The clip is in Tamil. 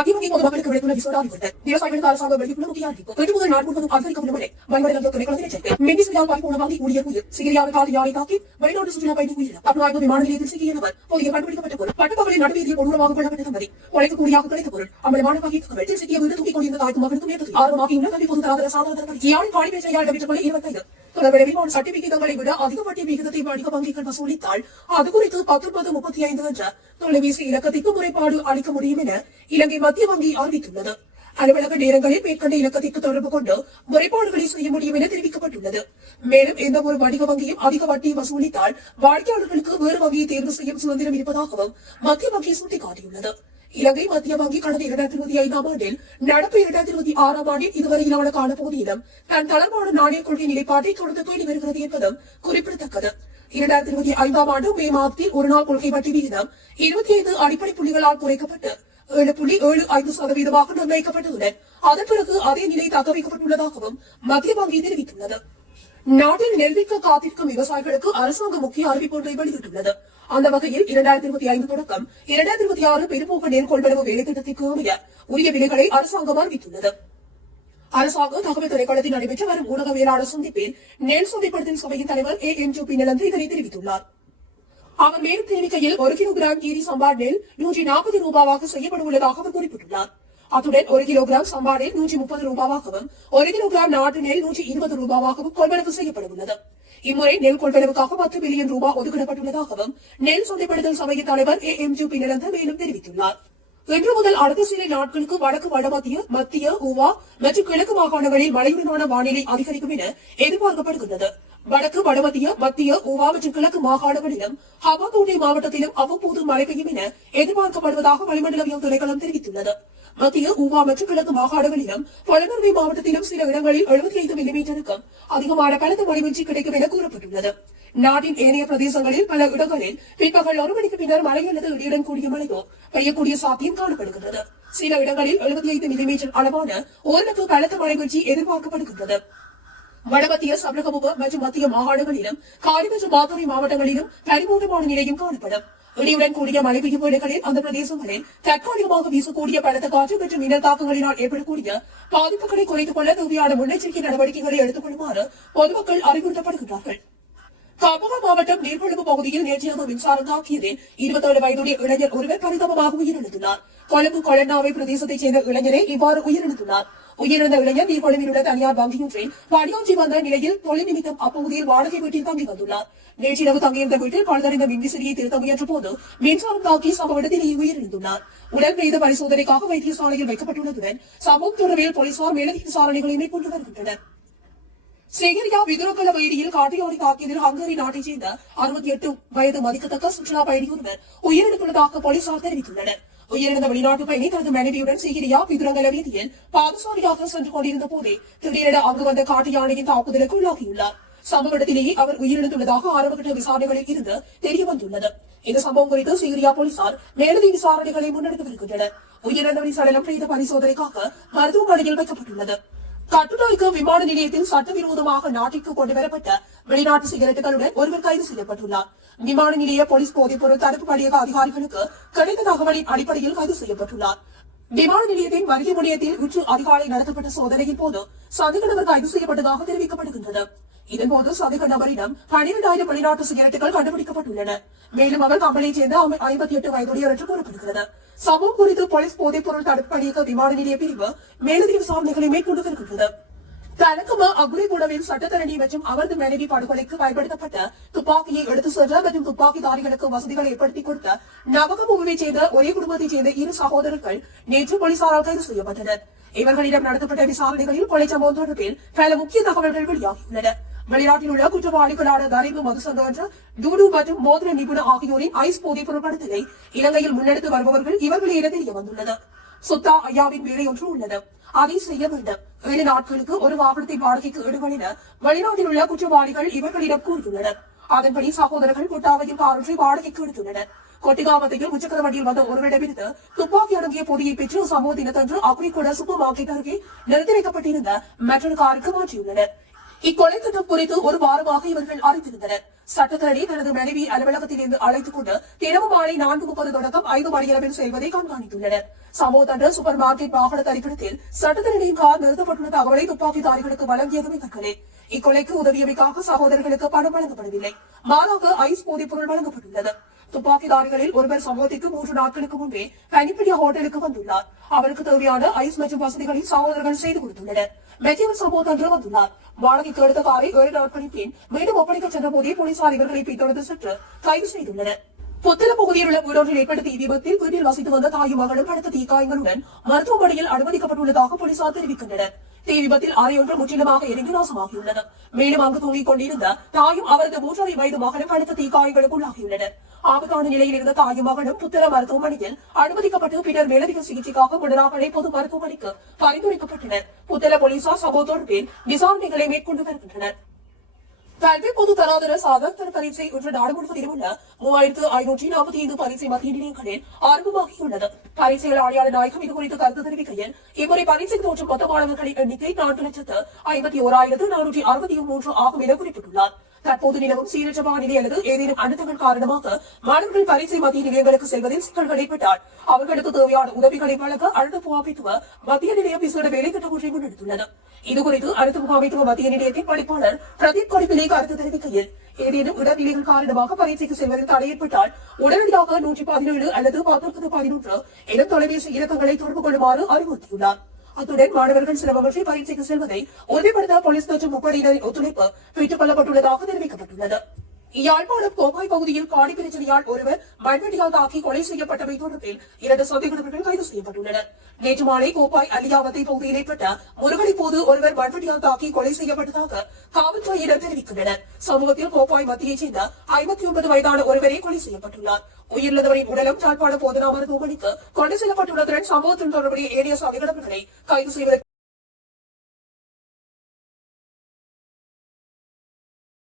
மத்திய வங்கி பொதுமக்களுக்கு விடுத்துள்ள விசேட அறிவுறுத்தல். விவசாயிகளுக்கு அரசாங்கம் வெளியிட்டுள்ள முக்கிய அறிவிப்பு. இன்று முதல் நாடு முழுவதும் அதிகரிக்கும் விலை வன்முறைகள் திணைக்களத்தில் எச்சரிக்கை. மெண்டிசியால் பாதிப்பு வங்கி ஊழியர் உயிர் சிகிரியாவில் காட்டு யானை தாக்கி வெளிநாட்டு சுற்றுலா பயணி உயிரிழந்தார். அப்னாய்வு விமான நிலையத்தில் சிக்கிய நபர் புதிய கண்டுபிடிக்கப்பட்ட பொருள் பட்டப்பகலில் நடுவீதியில் கொடூரமாக கொல்லப்பட்ட தம்பதி கொலைக்கு கூலியாக கிடைத்த பொருள் அம்பலமான வகை தகவல் சிக்கிய வீடு தூக்கிக் கொண்டிருந்த தாய்க்கும் மகனுக்கும் நேற்று ஆர்வமாகியுள்ள கல்வி பொது தராதர சாதாரண யாழின் காலி பேச்சையால் இடம்பெற்றுள்ள 25 தொடர்பில் சட்ட விகிதங்களை விட அதிக வட்டி விகிதத்தை வணிக வங்கிகள் வசூலித்தால் அது குறித்து 1935 என்ற தொலைபேசி இலக்கத்திற்கு முறைப்பாடு அளிக்க முடியும் என இலங்கை மத்திய வங்கி அறிவித்துள்ளது. அலுவலக நேரங்களில் மேற்கண்ட இலக்கத்திற்கு தொடர்பு கொண்டு முறைப்பாடுகளை செய்ய முடியும் என தெரிவிக்கப்பட்டுள்ளது. மேலும் எந்த ஒரு வணிக வங்கியும் அதிக வட்டி வசூலித்தால் வாடிக்கையாளர்களுக்கு வேறு வங்கியை தேர்வு செய்யும் சுதந்திரம் இருப்பதாகவும் மத்திய வங்கி சுட்டிக்காட்டியுள்ளது. இலங்கை மத்திய வங்கி கடந்த 2025 ஆண்டில் நடப்பு 2026 ஆண்டில் இதுவரையிலான காலப்பகுதியிலும் தன் தளர்வான நாணய கொள்கை நிலைப்பாட்டை தொடர்ந்து பேணி வருகிறது என்பதும் குறிப்பிடத்தக்கது. 2025 ஆண்டு மே மாதத்தில் ஒருநாள் கொள்கை வட்டி விகிதம் 25 அடிப்படை புள்ளிகளால் குறைக்கப்பட்டு 7.75% நிர்ணயிக்கப்பட்டதுடன் அதன் பிறகு அதே நிலை தக்க வைக்கப்பட்டுள்ளதாகவும் மத்திய வங்கி தெரிவித்துள்ளது. நாட்டில் நெல்விக்க காத்திருக்கும் விவசாயிகளுக்கு அரசாங்கம் முக்கிய அறிவிப்பு ஒன்றை வெளியிட்டுள்ளது. அந்த வகையில் 2025 தொடக்கம் 2026 பெரும்போக்கு நெல் கொள்வனவு வேலை திட்டத்திற்கு அமைய உரிய விலைகளை அரசாங்கம் அறிவித்துள்ளது. அரசாங்க தகவல் திணைக்களத்தில் நடைபெற்ற வரும் ஊடகவியலாளர் சந்திப்பில் நெல் சந்தைப்படுத்தும் சபையின் தலைவர் AMG பின்னலந்து இதனை தெரிவித்துள்ளார். அவர் மேலும் தெரிவிக்கையில் 1 கிலோகிராம் கீரி சம்பா நெல் 140 ரூபாவாக செய்யப்பட உள்ளதாக அவர் குறிப்பிட்டுள்ளார். அத்துடன் 1 கிலோகிராம் சம்பா நெல் 130 ரூபாவாகவும் 1 கிலோகிராம் நாட்டு நெல் 120 ரூபாவாகவும் கொள்வனவு செய்யப்பட உள்ளது. இம்முறை நெல் கொள்வனவுக்காக 10 பில்லியன் ரூபாய் ஒதுக்கப்பட்டுள்ளதாகவும் நெல் சந்தைப்படுத்தல் சபையின் தலைவர் AMG பின்னலந்து மேலும் தெரிவித்துள்ளார். இன்று முதல் அடுத்த சில நாட்களுக்கு வடக்கு வடமத்திய மத்திய ஊவா மற்றும் கிழக்கு மாகாணங்களில் மழையுடனான வானிலை அதிகரிக்கும் என எதிர்பார்க்கப்படுகிறது. வடக்கு வடமத்திய மத்திய ஊவா மற்றும் கிழக்கு மாகாணங்களிலும் ஹவாகோட்டை மாவட்டத்திலும் அவ்வப்போது மழை பெய்யும் என எதிர்பார்க்கப்படுவதாக வளிமண்டலவியல் திணைக்களம் தெரிவித்துள்ளது. மத்திய ஊவா மற்றும் கிழக்கு மாகாணங்களிலும் பொலனறுவை மாவட்டத்திலும் சில இடங்களில் 75 மில்லிமீட்டருக்கும் அதிகமான பலத்த மழை வீழ்ச்சி கிடைக்கும் என கூறப்பட்டுள்ளது. நாட்டின் ஏனைய பிரதேசங்களில் பல இடங்களில் பிற்பகல் 1 மணிக்கு பின்னர் மழை அல்லது இடியுடன் கூடிய மழையோ பெய்யக்கூடிய சாத்தியம் காணப்படுகிறது. சில இடங்களில் 75 மில்லிமீட்டர் அளவான ஓரளவு பலத்த மழை வீழ்ச்சி எதிர்பார்க்கப்படுகிறது. வடமத்திய சபரகமுக மற்றும் மத்திய மாகாணங்களிலும் காலி மற்றும் மாத்தறை மாவட்டங்களிலும் பனிமூட்டமான நிலையும் காணப்படும். இடியுடன் கூடிய மழை பெய்யும் இடங்களில் அந்த பிரதேசங்களில் தற்காலிகமாக வீசக்கூடிய பலத்த காற்று மற்றும் மின்னல் தாக்கங்களினால் ஏற்படக்கூடிய பாதிப்புகளை குறைத்துக் கொள்ள தேவையான முன்னெச்சரிக்கை நடவடிக்கைகளை எடுத்துக் கொள்ளுமாறு பொதுமக்கள் அறிவுறுத்தப்படுகிறார்கள். காபூகா மாவட்டம் நீர்கொழும்பு பகுதியில் நேற்றிரவு மின்சாரம் தாக்கியதில் 27 வயதுடைய இளைஞர் ஒருவர் பரிதாபமாக உயிரிழந்துள்ளார். கொழும்பு கொலன்னாவை பிரதேசத்தைச் சேர்ந்த இளைஞரை இவ்வாறு உயிரிழந்துள்ளார். உயிரிழந்த இளைஞர் நீர்கொழும்பில் உள்ள தனியார் வங்கியொன்றில் பணியாற்றி வந்த நிலையில் தொழில் நிமித்தம் அப்பகுதியில் வாடகை வீட்டில் தங்கி வந்துள்ளார். நேற்றிரவு தங்கியிருந்த வீட்டில் பழுதடைந்த மின்விசிறியை திருத்த முயன்ற போது மின்சாரம் தாக்கி சம்பவ இடத்திலேயே உயிரிழந்துள்ளார். உடல் பிரேத பரிசோதனைக்காக வைத்தியசாலையில் வைக்கப்பட்டுள்ளதுடன் சம்பவம் தொடர்பில் போலீசார் மேலதிக விசாரணைகளை மேற்கொண்டு வருகின்றனர். சேகரியா விதுரகல வயதியில் காட்டுயானை தாக்கியதில் ஹங்கேரி நாட்டைச் சேர்ந்த 68 வயது மதிக்கத்தக்க சுற்றுலா பயணி ஒருவர் உயிரிழந்துள்ளதாக போலீசார் தெரிவித்துள்ளனர். உயிரிழந்த வெளிநாட்டு பயணி தனது மனைவியுடன் சேகரியா விதுரகல வீதியில் பாதசாரியாக சென்று கொண்டிருந்த போதே திடீரென அங்கு வந்த காட்டு யானையின் தாக்குதலுக்கு உள்ளாகியுள்ளார். சம்பவ இடத்திலேயே அவர் உயிரிழந்துள்ளதாக ஆரம்பகட்ட விசாரணைகளில் இருந்து தெரியவந்துள்ளது. இந்த சம்பவம் குறித்து சேகரியா போலீசார் மேலதிக விசாரணைகளை முன்னெடுத்து வருகின்றனர். உயிரிழந்தவரின் சடலம் பிரேத பரிசோதனைக்காக மருத்துவமனையில் வைக்கப்பட்டுள்ளது. கட்டுநாயக்க விமான நிலையத்தில் சட்டவிரோதமாக நாட்டிற்கு கொண்டுவரப்பட்ட வெளிநாட்டு சிகரெட்டுகளுடன் ஒருவர் கைது செய்யப்பட்டுள்ளார். விமான நிலைய போலீஸ் போதைப்பொருள் தடுப்பு பணியக அதிகாரிகளுக்கு கிடைத்த தகவலின் அடிப்படையில் கைது செய்யப்பட்டுள்ளார். விமான நிலையத்தின் வருகை முனையத்தில் இன்று அதிகாலை நடத்தப்பட்ட சோதனையின் போது சந்தேக நபர் கைது செய்யப்பட்டதாக தெரிவிக்கப்படுகின்றது. இதன்போது சந்தேக நபரிடம் 12,000 வெளிநாட்டு சிகரெட்டுகள் கண்டுபிடிக்கப்பட்டுள்ளன. மேலும் அவர் கம்பளைச் சேர்ந்த 58 வயதுடையவர் என்று கூறப்படுகிறது. சம்பவம் குறித்து போலீஸ் போதைப் பொருள் தடுப்பு பணியக விமான நிலைய பிரிவு மேலதிக விசாரணைகளை மேற்கொண்டு வருகின்றது. தலக்கும அகுரைகுடவில் சட்டத்தரணி மற்றும் அவரது மனைவி படுகொலைக்கு பயன்படுத்தப்பட்ட துப்பாக்கியை எடுத்து சென்ற மற்றும் துப்பாக்கிதாரிகளுக்கு வசதிகளை ஏற்படுத்திக் கொடுத்த நவகமுவைச் சேர்ந்த ஒரே குடும்பத்தைச் சேர்ந்த 2 சகோதரர்கள் நேற்று போலீசாரால் கைது செய்யப்பட்டனர். இவர்களிடம் நடத்தப்பட்ட விசாரணைகளில் கொலை சம்பவம் தொடர்பில் பல முக்கிய தகவல்கள் வெளியாகியுள்ளன. வெளிநாட்டில் உள்ள குற்றவாளிகளான தரிம்பு மதுசங்க என்ற டூடு மற்றும் மோதிர நிபுணர் ஆகியோரின் ஐஸ் போதைப் பொருள் கடத்தலை இலங்கையில் முன்னெடுத்து வருபவர்கள் இவர்களே என தெரிய வந்துள்ளது. சுத்தா ஐயாவின் வேலை ஒன்று உள்ளது, அதை செய்ய வேண்டும். 7 நாட்களுக்கு ஒரு வாகனத்தை வாடகைக்கு எடுங்கள் என வெளிநாட்டில் உள்ள குற்றவாளிகள் இவர்களிடம் கூறியுள்ளனர். அதன்படி சகோதரர்கள் கொட்டாவையும் காரொன்றை வாடகைக்கு எடுத்துள்ளனர். கொட்டிகாமத்தையில் முச்சக்கர வண்டியில் வந்த ஒருவரிடமிருந்து துப்பாக்கி அடங்கிய பொதியை பெற்று சம்பவ தினத்தன்று அகுரிகொட சூப்பர் மார்க்கெட் அருகே நிறுத்தி வைக்கப்பட்டிருந்த மற்றொரு காருக்கு மாற்றியுள்ளனர். இக்கொலை திட்டம் குறித்து ஒரு வாரமாக இவர்கள் அறிந்திருந்தனர். சட்டத்தரணி தனது மனைவி அலுவலகத்தில் இருந்து அழைத்துக் கொண்டு தினமும் மாலை 4:30 தொடக்கம் 5 மணியளவில் செல்வதை கண்காணித்துள்ளனர். சம்பவத்தன்று சூப்பர் மார்க்கெட் வாகன தரிப்பிடத்தில் சட்டத்தரணியின் கார் நிறுத்தப்பட்டுள்ள தகவலை துப்பாக்கிதாரிகளுக்கு வழங்கியதும் இவர்களே. இக்கொலைக்கு உதவியமைக்காக சகோதரர்களுக்கு பணம் வழங்கப்படவில்லை, மாறாக ஐஸ் போதைப்பொருள் வழங்கப்பட்டுள்ளது. துப்பாக்கிதாரிகளில் ஒருவர் சம்பவத்திற்கு 3 நாட்களுக்கு முன்பே பனிப்பிடிய ஹோட்டலுக்கு வந்துள்ளார். அவருக்கு தேவையான ஐஸ் மற்றும் வசதிகளை சகோதரர்கள் செய்து கொடுத்துள்ளனர். மெத்தியவர் சம்பவத்தன்று வந்துள்ளார். வாடகைக்கு எடுத்த காரை 7 நாட்களின் பின் மீண்டும் ஒப்படைக்க சென்ற போதே போலீசார் இவர்களை பின்தொடர்ந்து சென்று கைது செய்துள்ளனர். புத்தள பகுதியில் உள்ள வீடொன்றில் ஏற்பட்ட தீ விபத்தில் வீட்டில் வசித்து வந்த தாயும் மகளும் பலத்த தீக்காயங்களுடன் மருத்துவமனையில் அனுமதிக்கப்பட்டுள்ளதாக போலீசார் தெரிவிக்கின்றனர். தீ விபத்தில் அறையொன்று முற்றிலுமாக எரிந்து நாசமாகியுள்ளது. மேலும் அங்கு தூங்கிக் கொண்டிருந்த தாயும் அவரது 3.5 வயது மகனும் பலத்த தீக்காயங்களுக்கு உள்ளாகியுள்ளனர். ஆபத்தான நிலையில் இருந்த தாயும் மகனும் புத்தள மருத்துவமனையில் அனுமதிக்கப்பட்டு பின்னர் மேலதிக சிகிச்சைக்காக முன்னராகவே பொது மருத்துவமனைக்கு பரிந்துரைக்கப்பட்டனர். புத்தள போலீசார் சம்பவ தொடர்பில் விசாரணைகளை மேற்கொண்டு வருகின்றனர். கல்வி பொது தராதர சாதாரண பரீட்சை இன்று நாடு முழுவதிலும் உள்ள 3545 பரீட்சை மத்திய நிலையங்களில் ஆரம்பமாகியுள்ளது. பரீட்சைகள் ஆணையாளர் நாயகம் இதுகுறித்து கருத்து தெரிவிக்கையில், இம்முறை பரீட்சைக்கு தோற்றும் மொத்த மாணவர்களின் எண்ணிக்கை 4,51,463 ஆகும் என குறிப்பிட்டுள்ளார். தற்போது நிலவும் சீரற்ற வானிலை அல்லது ஏதேனும் அழுத்தங்கள் காரணமாக மாணவர்கள் பரீட்சை மத்திய நிலையங்களுக்கு செல்வதில் சிக்கல்கள் ஏற்பட்டால் அவர்களுக்கு தேவையான உதவிகளை வழங்க அடுத்த முகாமைத்துவ மத்திய நிலையம் விசேட வேலை திட்டம் ஒன்றை முன்னெடுத்துள்ளது. இதுகுறித்து அடுத்த முகாமைத்துவ மத்திய நிலையத்தின் பணிப்பாளர் பிரதீப் கொடிப்பிலே கருத்து தெரிவிக்கையில், ஏதேனும் இடர்நிலைகள் காரணமாக பரீட்சைக்கு செல்வதில் தடை ஏற்பட்டால் உடனடியாக 117 அல்லது 1911 எனும் தொலைபேசி இலக்கங்களை தொடர்பு கொள்ளுமாறு அறிவுறுத்தியுள்ளார். அத்துடன் மாணவர்கள் சிரமமின்றி பரீட்சைக்கு செல்வதை உறுதிப்படுத்த போலீஸ் மற்றும் முப்படையினரின் ஒத்துழைப்பு பெற்றுக் கொள்ளப்பட்டுள்ளதாக தெரிவிக்கப்பட்டுள்ளது. யாழ்ப்பாணம் கோப்பாய் பகுதியில் காணி பிரச்சனையால் ஒருவர் மண்வெட்டியால் தாக்கி கொலை செய்யப்பட்டமை தொடர்பில் 2 சந்தேக நபர்கள் கைது செய்யப்பட்டுள்ளனர். நேற்று மாலை கோப்பாய் அல்லியாவத்தை பகுதியில் ஏற்பட்ட முருகனை போது ஒருவர் மண்வெட்டியால் தாக்கி கொலை செய்யப்பட்டதாக காவல்துறையினர் தெரிவிக்கின்றனர். சமூகத்தில் கோப்பாய் மத்தியைச் சேர்ந்த 59 வயதான ஒருவரே கொலை செய்யப்பட்டுள்ளார். உயிரிழந்தவரின் உடலும் யாழ்ப்பாணம் போதனா மருத்துவமனைக்கு கொண்டு செல்லப்பட்டுள்ளதுடன் சம்பவத்துடன் தொடர்புடைய ஏனைய சந்தேக நபர்களை கைது செய்வதற்கு